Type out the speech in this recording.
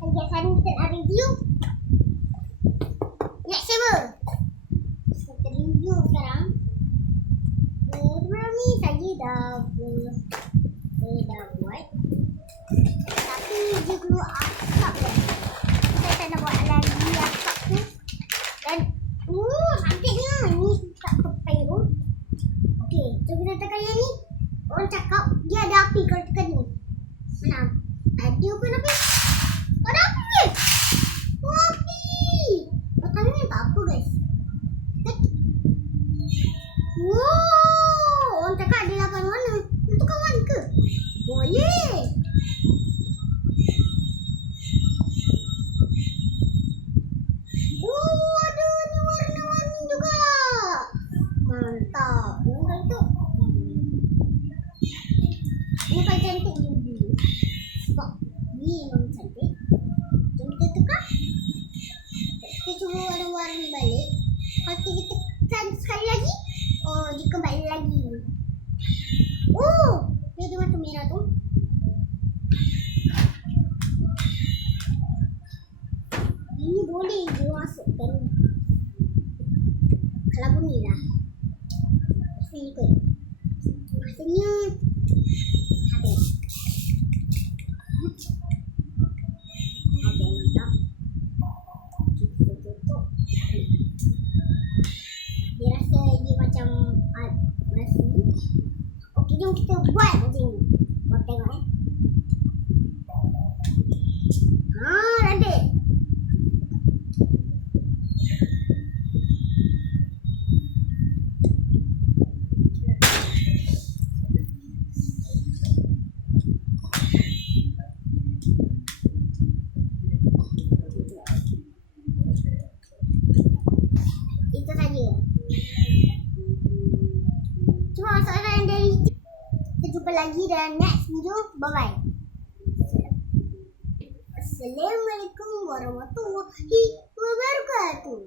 Sekejap sekarang kita nak review lightsaber. Kita review sekarang. Sebelum ni saya dah buat. Tapi dia keluar asap kan. Saya tak nak buat lagi asap tu. Dan cantiknya ni tak pakai tu. Okey, so kita tekan yang ni. Orang cakap dia ada api kalau tekan ni. Mana? Ada pun api. Ada api ke? Oh, api. Pertama ni tak apa guys. Wow, orang cakap ada 8 warna. Untuk kawan ke? Boleh. Oh, ada ni warna-warni juga. Mantap. Orang tu. Ini paling cantik ni. Sebab ni memang cantik. Jom kita tukar. Kita cuba warna-warni balik. Kalau kita tekan sekali lagi, oh dia kembali lagi. Oh, dia ada warna merah tu. Ini boleh dia masukkan. Kalau bunyi lah. Sini kot. Maksudnya ada. Ada mantap. Kita tutup. Dia rasa dia macam nasi. Okey, jom kita buat macam ni. Buat tengok cantik. Itu saja. Cuma masalah dari kita jumpa lagi dalam next video. Bye bye. Assalamualaikum warahmatullahi wabarakatuh.